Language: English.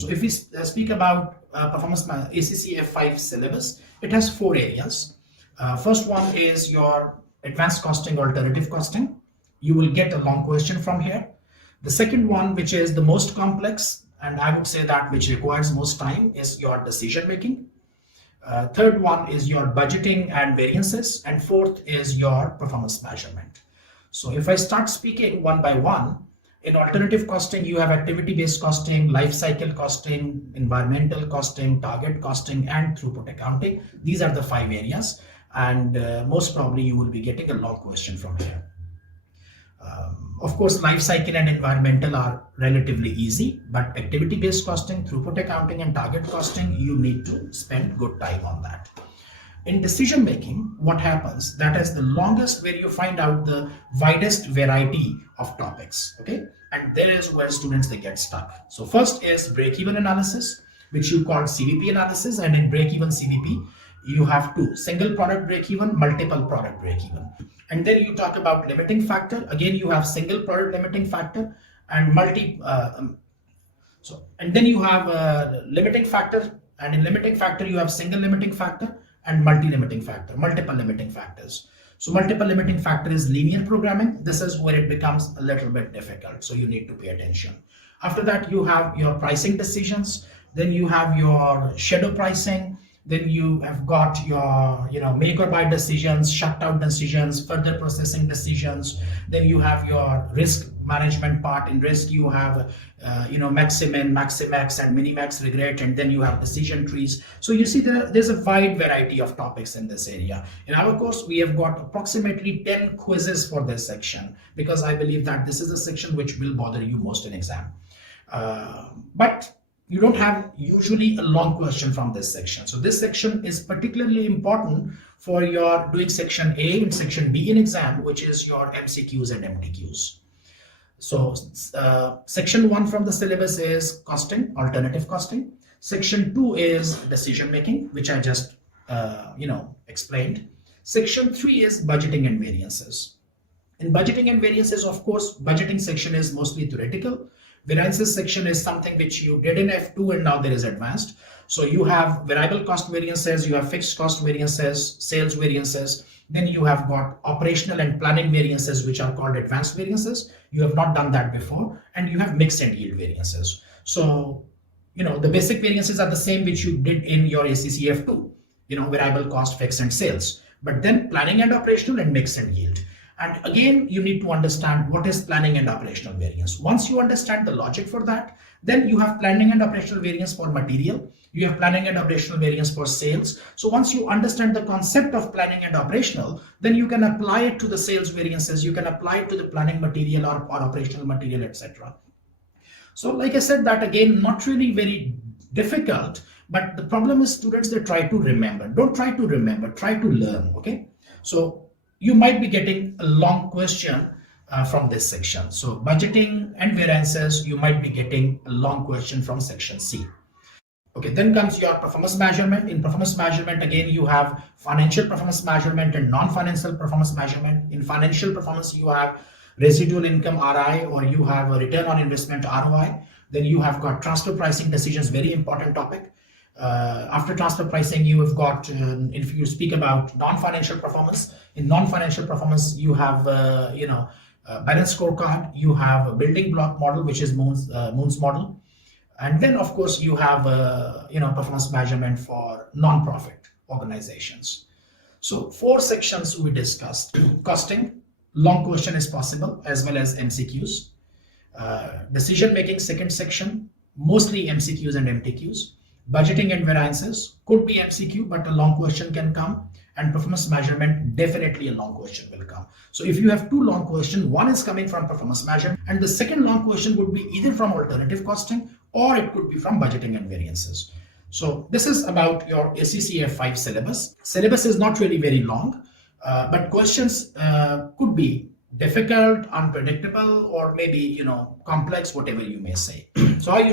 So if we speak about ACCA 5 syllabus, it has 4 areas. First one is your advanced costing, alternative costing. You will get a long question from here. The second one, which is the most complex, and I would say that which requires most time, is your decision making. Third one is your budgeting and variances, and fourth is your performance measurement. So if I start speaking one by one, in alternative costing, you have activity-based costing, life cycle costing, environmental costing, target costing, and throughput accounting. These are the 5 areas, and most probably you will be getting a long question from here. Of course, life cycle and environmental are relatively easy, but activity-based costing, throughput accounting, and target costing, you need to spend good time on that. In decision making, what happens, that is the longest where you find out the widest variety of topics, okay? And there is where students, they get stuck. So first is break-even analysis, which you call CVP analysis, and in break-even CVP, you have two: single product break-even, multiple product break-even. And then you talk about limiting factor. Again, you have single product limiting factor and and then you have a limiting factor, and in limiting factor you have single limiting factor and multi-limiting factor, multiple limiting factors. So multiple limiting factor is linear programming. This is where it becomes a little bit difficult, so you need to pay attention. After that, you have your pricing decisions, then you have your shadow pricing, then you have got your make or buy decisions, shutdown decisions, further processing decisions. Then you have your risk management part. In risk you have maximin, maximax, and minimax regret, and then you have decision trees. So you see there's a wide variety of topics in this area. In our course, we have got approximately 10 quizzes for this section, because I believe that this is a section which will bother you most in exam. But you don't have usually a long question from this section. So this section is particularly important for your doing section A and section B in exam, which is your MCQs and MTQs. So section 1 from the syllabus is costing, alternative costing. Section 2 is decision making, which I just explained. Section 3 is budgeting and variances. In budgeting and variances, of course, budgeting section is mostly theoretical. Variances section is something which you did in F2 and now there is advanced. So you have variable cost variances, you have fixed cost variances, sales variances, then you have got operational and planning variances, which are called advanced variances. You have not done that before. And you have mixed and yield variances. So, the basic variances are the same which you did in your ACCA F2, variable cost, fixed, and sales. But then planning and operational and mixed and yield. And again, you need to understand what is planning and operational variance. Once you understand the logic for that, then you have planning and operational variance for material. You have planning and operational variance for sales. So once you understand the concept of planning and operational, then you can apply it to the sales variances. You can apply it to the planning material or operational material, etc. So like I said, that again, not really very difficult, but the problem is students, they try to remember. Don't try to remember, try to learn, okay? So you might be getting a long question from this section. So budgeting and variances, you might be getting a long question from section C. Okay, then comes your performance measurement. In performance measurement, again, you have financial performance measurement and non-financial performance measurement. In financial performance, you have residual income RI, or you have a return on investment ROI. Then you have got transfer pricing decisions, very important topic. After transfer pricing, you have got, if you speak about non-financial performance, in non-financial performance, you have, balance scorecard, you have a building block model, which is Moon's model. And then, of course, you have, performance measurement for non-profit organizations. So 4 sections we discussed: costing, long question is possible, as well as MCQs. Decision making, second section, mostly MCQs and MTQs. Budgeting and variances could be MCQ, but a long question can come. And performance measurement, definitely a long question will come. So if you have 2 long questions, one is coming from performance measurement, and the second long question would be either from alternative costing, or it could be from budgeting and variances. So this is about your ACCA 5 syllabus. Syllabus is not really very long, but questions could be difficult, unpredictable, or maybe, complex, whatever you may say. So how you